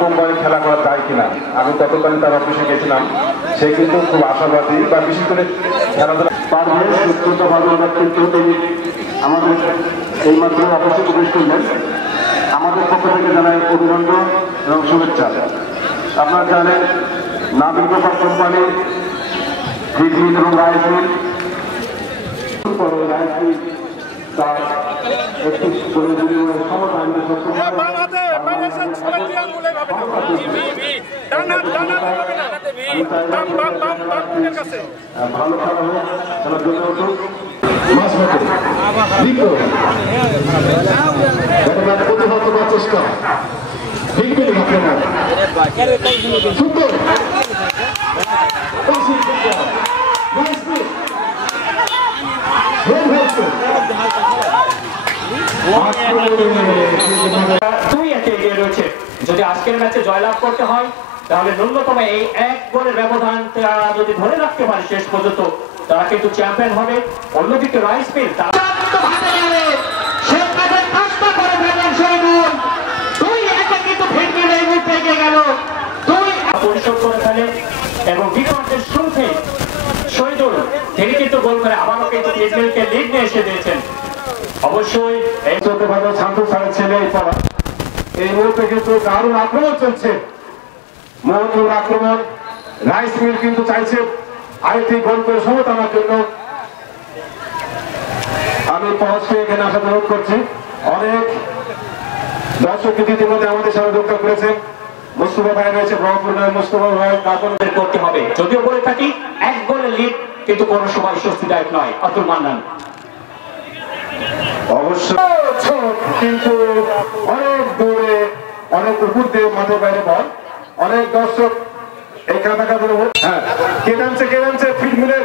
Company খেলা করা যায় কিনা। আমি ততকালীন তার অফিসে গেছিলাম, সে কিন্তু খুব আশাবাদী বা বিশেষ করে খেলাধুলা কিন্তু আমাদের এই মাত্র অফিসে প্রবেশ করলেন। আমাদের পক্ষ থেকে জানাই অভিনন্দন এবং শুভেচ্ছা। আপনারা জানেন Nabil paper company feed mill এবং রাইস মিল তার একটি ভালো খেলা হোক, খেলার জন্য উঠুক চেষ্টা সুন্দর যদি আজকের ম্যাচে জয়লাভ করতে হয় তাহলে ন্যূনতম এই এক গোলের ব্যবধান যদি ধরে রাখতে পারে শেষ পর্যন্ত তারা কিন্তু চ্যাম্পিয়ন হবে। অন্যদিকে রাইস মিল পরিশোধ করে ফেলে এবং বিপক্ষের শুরুতে শহীদুল তিনি কিন্তু গোল করে আবারও কিন্তু ইসরায়েলকে লিড নিয়ে এসে দিয়েছেন। অবশ্যই এই চলতে ভালো শান্তু স্যারের ছেলে এই মুহূর্তে কিন্তু দারুণ আক্রমণ চলছে, মোহনপুর আক্রমণ। রাইস মিল কিন্তু চাইছে আরেকটি গোল করে সমতার জন্য। আমি পৌঁছকে এখানে আসার অনুরোধ করছি। অনেক দর্শক কিন্তু ইতিমধ্যে আমাদের সাথে যোগদান করেছেন। মুস্তফা ভাই রয়েছে, ব্রহ্মপুর মুস্তফা ভাই তারপর করতে হবে। যদিও বলে থাকি এক গোলের লিড কিন্তু কোনো সময় স্বস্তিদায়ক নয়। আব্দুল মান্নান অবশ্য কিন্তু অনেক দূরে অনেক উপর দিয়ে মাঠের বাইরে বল। অনেক দর্শক এখানে থাকা হ্যাঁ কে নামছে ফিড মিলের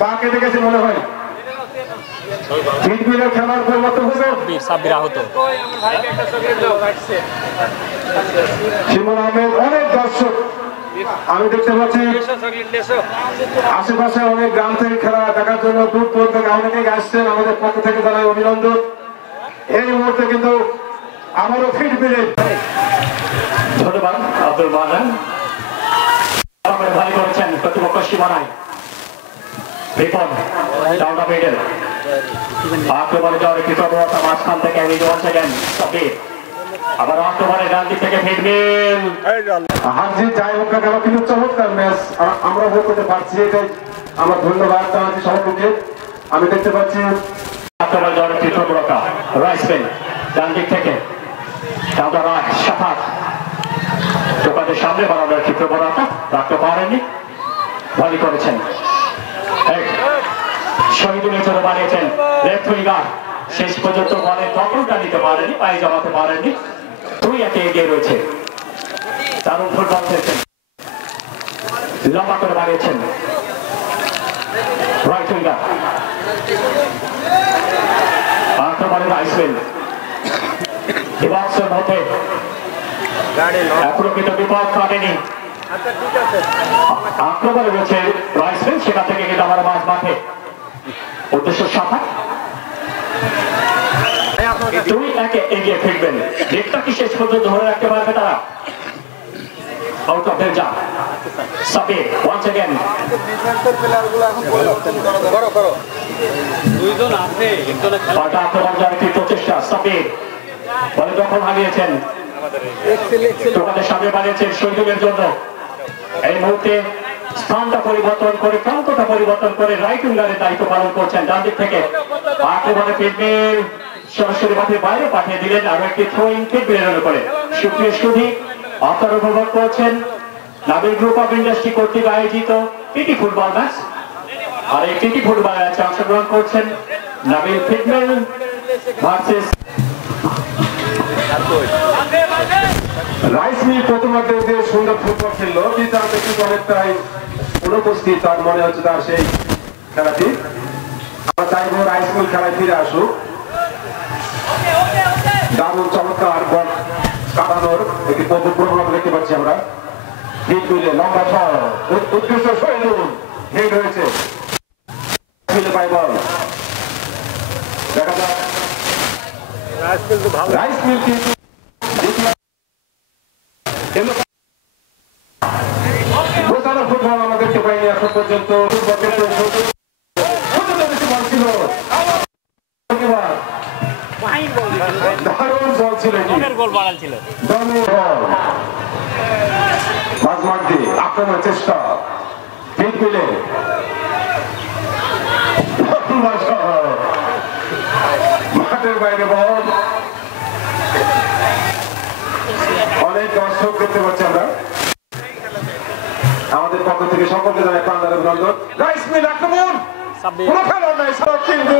পা কেটে গেছে মনে হয়। ফিড মিলের খেলার পরিবর্তন হতো সাব্বির আহত শিমুল আহমেদ। অনেক দর্শক আমি দেখতে পাচ্ছি আশেপাশে অনেক গ্রাম থেকে খেলা দেখার জন্য দূর দূর থেকে অনেকেই আসছেন। আমাদের পক্ষ থেকে জানাই অভিনন্দন। এই মুহূর্তে কিন্তু আমারও ফিড মিলে ধন্যবাদ আব্দুল মান্নান ভারী করেছেন প্রতিপক্ষ সীমানায়। রিপন ডাউন মিডল আক্রমণে যাওয়ার একটি প্রবণতা মাঝখান থেকে আবার আক্রমণে ডান দিক থেকে ফিড মিল। হাজি যাই হোক না কেন কিন্তু চমৎকার ম্যাচ আমরা ভোট করতে পারছি, এটাই আমার ধন্যবাদ জানাচ্ছি সভাপতিকে। আমি দেখতে পাচ্ছি আক্রমণে যাওয়ার একটি প্রবণতা রাইস মিল ডান দিক থেকে টোকাদের সামনে বাড়ানোর একটি প্রবণতা রাখতে পারেননি, ভালো করেছেন। শহীদুলের জন্য বানিয়েছেন লেফট উইঙ্গার, শেষ পর্যন্ত বলে দখলটা নিতে পারেনি, পায়ে জমাতে পারেনি। 2-1 এগিয়ে রয়েছে। দারুণ ফুটবল খেলছেন, লম্বা করে বানিয়েছেন রাইট উইঙ্গার। আক্রমণে রাইস মিল বিপক্ষের মধ্যে এখনো কিন্তু বিপদ কাটেনি। আক্রমণে রয়েছে রাইস মিল, সেখান থেকে কিন্তু আমার মাঝ মাঠে উদ্দেশ্য সাফা 2-1 এগিয়ে ফিরবেন। লিগটা কি শেষ পর্যন্ত ধরে রাখতে পারবে তারা? Out of danger Sabir once again দুইজন আছে একজনে খেলা আক্রমণ যার কি প্রচেষ্টা। সাবির বলে দখল হারিয়েছেন, টোকাদের সামনে বানিয়েছেন শহীদুলের জন্য। এই মুহূর্তে স্থানটা পরিবর্তন করে প্রান্তটা পরিবর্তন করে রাইট উইঙ্গারের দায়িত্ব পালন করছেন ডান দিক থেকে। আক্রমণে ফিড মিল সরাসরি মাঠের বাইরে পাঠিয়ে দিলেন, আরো একটি থ্রোইং ফিড মিলের উপরে। সুপ্রিয় সুধী আপনারা উপভোগ করছেন নাবিল গ্রুপ অফ ইন্ডাস্ট্রি কর্তৃক আয়োজিত টিটি ফুটবল ম্যাচ। আর এই টিটি ফুটবল ম্যাচে অংশগ্রহণ করছেন Nabil feed mill versus rice mill. প্রথমার্ধে যে সুন্দর ফুটবল খেললো কিন্তু আমি কিন্তু অনেকটাই অনুপস্থিত, তার মনে হচ্ছে তার সেই খেলাটি। আমরা চাইবো রাইস মিল খেলায় ফিরে আসুক। দারুণ চমৎকার বল কাটানোর একটি প্রবণতা দেখতে পাচ্ছি আমরা। হিট মিলে লম্বা ছড় উৎকৃষ্ট শহীদুল হেড হয়েছে পাই বল। দেখা যাক রাইস মিল কিন্তু গোছানো ফুটবল আমরা দেখতে পাইনি এখন পর্যন্ত। দারুণ বল ছিল, মাঝমাঠ দিয়ে আক্রমণের চেষ্টা, ফিট মিলে মাঠের বাইরে বল। অনেক দর্শক দেখতে পাচ্ছি আমরা। আমাদের পক্ষ থেকে সকলকে জানাই প্রাণদার অভিনন্দন। রাইস মিল আক্রমণ, কোনো খেলোয়াড় নাই সব, কিন্তু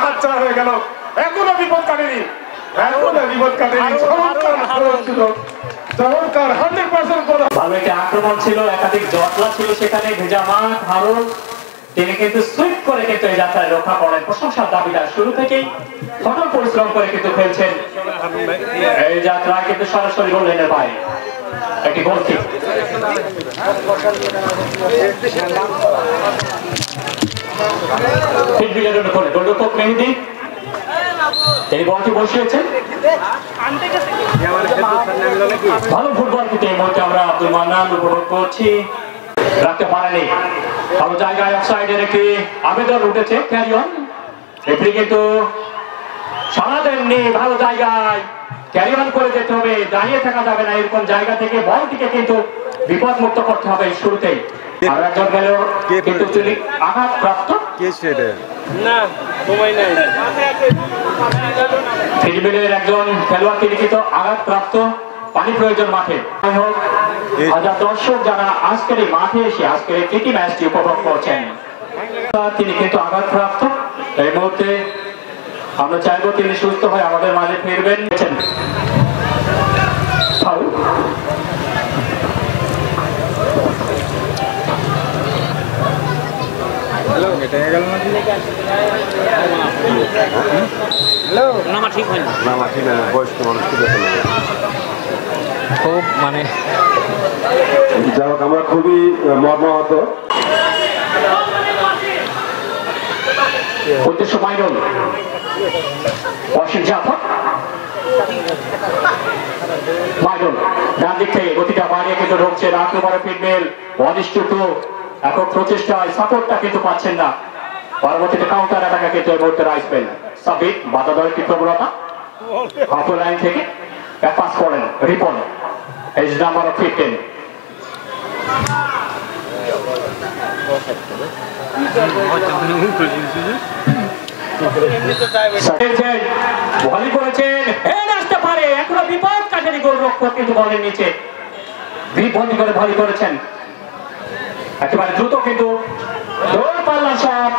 ঘাট ছাড়া হয়ে গেল। এখনো বিপদ কাটেনি, এখনো বিপদ কাটেনি। চমৎকার 100% ভালো একটা আক্রমণ ছিল, একাধিক জটলা ছিল সেখানে। ভেজা মাঠ, হারুন তিনি কিন্তু সুইপ করে কিন্তু এই যাত্রায় রক্ষা করেন। প্রশংসার দাবিদার, শুরু থেকেই কঠোর পরিশ্রম করে কিন্তু খেলছেন এই যাত্রায়, কিন্তু সরাসরি গোল লাইনের বাইরে একটি গোল কিক। গোলরক্ষক মেহেদী তিনি বলটি বসিয়েছেন। ভালো ফুটবল কিন্তু এই মুহূর্তে আমরা আব্দুল মান্নান উপভোগ করছি, রাখতে পারেনি। ভালো জায়গায় অফসাইডের একটি আবেদন উঠেছে, ক্যারি অন। রেফারি কিন্তু সাড়া দেননি। ভালো জায়গায় ক্যারি অন করে যেতে হবে, দাঁড়িয়ে থাকা যাবে না। এরকম জায়গা থেকে বলটিকে কিন্তু বিপদ মুক্ত করতে হবে শুরুতেই। আর একজন খেলোয়াড় কিন্তু তিনি আঘাতপ্রাপ্ত। ফিজিবিলের একজন খেলোয়াড় তিনি কিন্তু আঘাতপ্রাপ্ত, পানি প্রয়োজন মাঠে। হাজার দর্শক যারা আজকের এই মাঠে এসে আজকের এই প্রীতি ম্যাচটি উপভোগ করছেন, তিনি কিন্তু আঘাতপ্রাপ্ত। এই মুহূর্তে আমরা চাইবো তিনি সুস্থ হয়ে আমাদের মাঝে ফিরবেন। খুব মানে যাই হোক, আমরা খুবই মর্মাহত। উদ্দেশ্য মাইনুল, ওয়াসিম জাফর, মাইনুল ডান দিক থেকে গতিটা বাড়িয়ে কিন্তু ঢুকছে। আক্রমণে ফিটমেল অনিশ্চিত একক প্রচেষ্টায় সাপোর্টটা কিন্তু পাচ্ছেন না। পরবর্তীতে কাউন্টার অ্যাটাকে কিন্তু এই মুহূর্তে রাইস পেন সাবিত বাধা দেওয়ার কি প্রবণতা, হাফ লাইন থেকে পাস করেন রিপন, এজ নাম্বার 15। ভলি করেছেন, আসতে পারে, এখনো বিপদ কাটেনি গোলরক্ষক কিন্তু বলের নিচে বিপন্দি করে ভলি করেছেন। একেবারে দ্রুত কিন্তু দৌড় পাল্লা সব,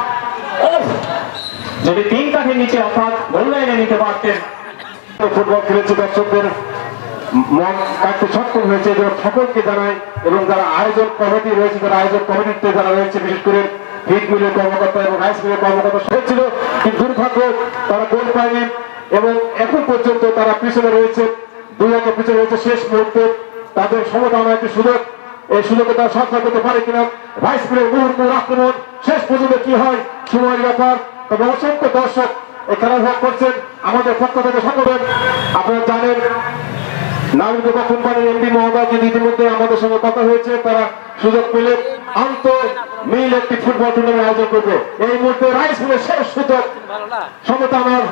যদি 3 কাঠের নিচে অর্থাৎ গোল লাইনে নিতে পারতেন। ফুটবল খেলেছে, দর্শকদের মন কাটতে সক্ষম হয়েছে, সকলকে জানাই। এবং যারা আয়োজক কমিটি রয়েছে, যারা আয়োজক কমিটিতে যারা রয়েছে, বিশেষ করে হিট মিলের কর্মকর্তা এবং রাইস মিলের কর্মকর্তা হয়েছিল, কিন্তু দুর্ভাগ্য তারা গোল পায়নি এবং এখন পর্যন্ত তারা পিছনে রয়েছে, 2-1 পিছনে রয়েছে। শেষ মুহূর্তে তাদের সমতানা একটি সুযোগ, এই সুযোগে তারা সফল করতে পারে কিনা। রাইস মিলের মুহূর্ত আক্রমণ শেষ পর্যন্ত কি হয় সময়ের ব্যাপার। তবে অসংখ্য দর্শক এই খেলা উপভোগ করছেন আমাদের পক্ষ থেকে সকলের। আপনারা জানেন নাগরিক কোম্পানির এমডি মহোদয় কিন্তু ইতিমধ্যে আমাদের সঙ্গে কথা হয়েছে, তারা সুযোগ পেলে আন্ত মিল একটি ফুটবল টুর্নামেন্ট আয়োজন করবে। এই মুহূর্তে রাইস মিলের শেষ সুযোগ, সমতানার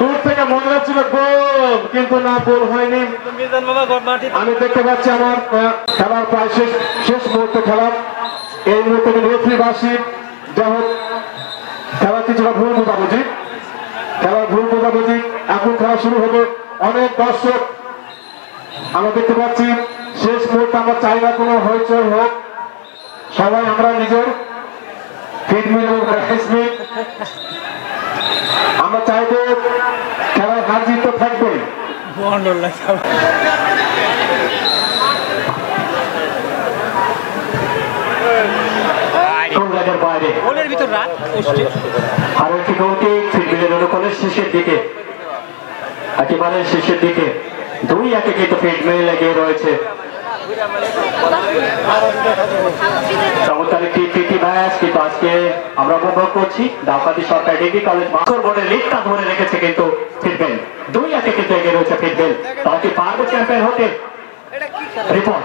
দূর থেকে মনে হচ্ছিল গোল, কিন্তু না, গোল হয়নি। আমি দেখতে পাচ্ছি আমার খেলার প্রায় শেষ মুহূর্তে খেলার এই মুহূর্তে রেফারি বাসী যাই হোক খেলার কিছুটা ভুল বোঝাবুঝি, এখন খেলা শুরু হবে। অনেক দর্শক আমরা দেখতে পাচ্ছি, শেষ মুহূর্তে আমরা চাই না কোনো হইচই হোক, সবাই আমরা নিজের ফিটমিল এবং রাইস মিল আমরা চাইবো খেলায় হার জিত তো থাকবে। আর একটি গোলটি ফিটমিলের অনুকূলে শেষের দিকে, একেবারে শেষের দিকে 2-1 কিন্তু ফিটমিল এগিয়ে রয়েছে। চমৎকার একটি প্রীতি ম্যাচ। ম্যাচ কিন্তু আজকে আমরা উপভোগ করছি ডাউকাতি সরকারি ডিগ্রি কলেজ মাস্টার বোর্ডের লিগটা ধরে রেখেছে কিন্তু ফিটবেল 2-1 কিন্তু এগিয়ে রয়েছে ফিটবেল। তাও কি পারবে চ্যাম্পিয়ন হতে? রিপোর্ট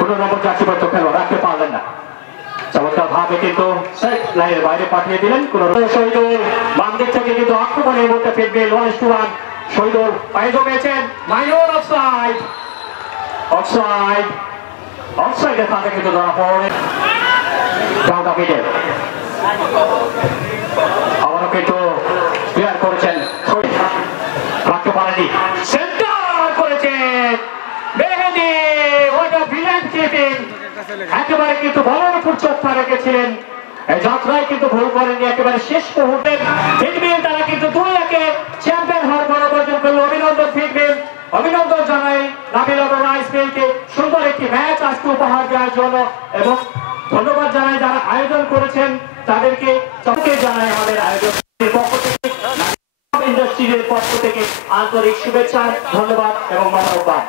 15 নম্বর জার্সি পরে খেলো রাখতে পারলেন না, চমৎকার ভাবে কিন্তু সেট লাইনের বাইরে পাঠিয়ে দিলেন। কোন শহীদুল বাম দিক থেকে কিন্তু আক্রমণের মধ্যে ফিটবেল 1-1। শহীদুল পায়ে জমেছেন, মাইনর অফসাইড, অফসাইড, অফসাইডের ফাঁকে কিন্তু ধরা পড়ে ডাউকা ফিটেল। আবারও কিন্তু ক্লিয়ার করেছেন, রাখতে পারেনি, সেন্টার করেছেন মেহেদী। হোয়াট আ ব্রিলিয়ান্ট কিপিং, একেবারে কিন্তু বলের উপর চোখটা রেখেছিলেন। এই যাত্রায় কিন্তু ভুল করেননি, একেবারে শেষ মুহূর্তে ফিটবেল তারা কিন্তু 2-1 চ্যাম্পিয়ন হওয়ার বড় অর্জন করলো। অভিনন্দন ফিটবেল, অভিনন্দন জানাই নাবিল রাইসবেলকে সুন্দর একটি ম্যাচ আজকে উপহার দেওয়ার জন্য, এবং ধন্যবাদ জানাই যারা আয়োজন করেছেন তাদেরকে, চমকে জানাই আমাদের আয়োজকের পক্ষ থেকে, ইন্ডাস্ট্রির পক্ষ থেকে আন্তরিক শুভেচ্ছা, ধন্যবাদ এবং মোবারকবাদ।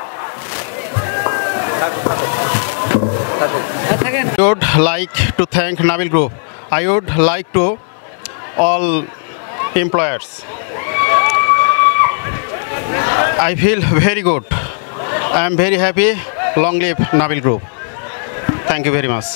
I would like to thank Nabil Group. I would like to all employers. I feel very good. I am very happy. Long live Nabil Group. Thank you very much.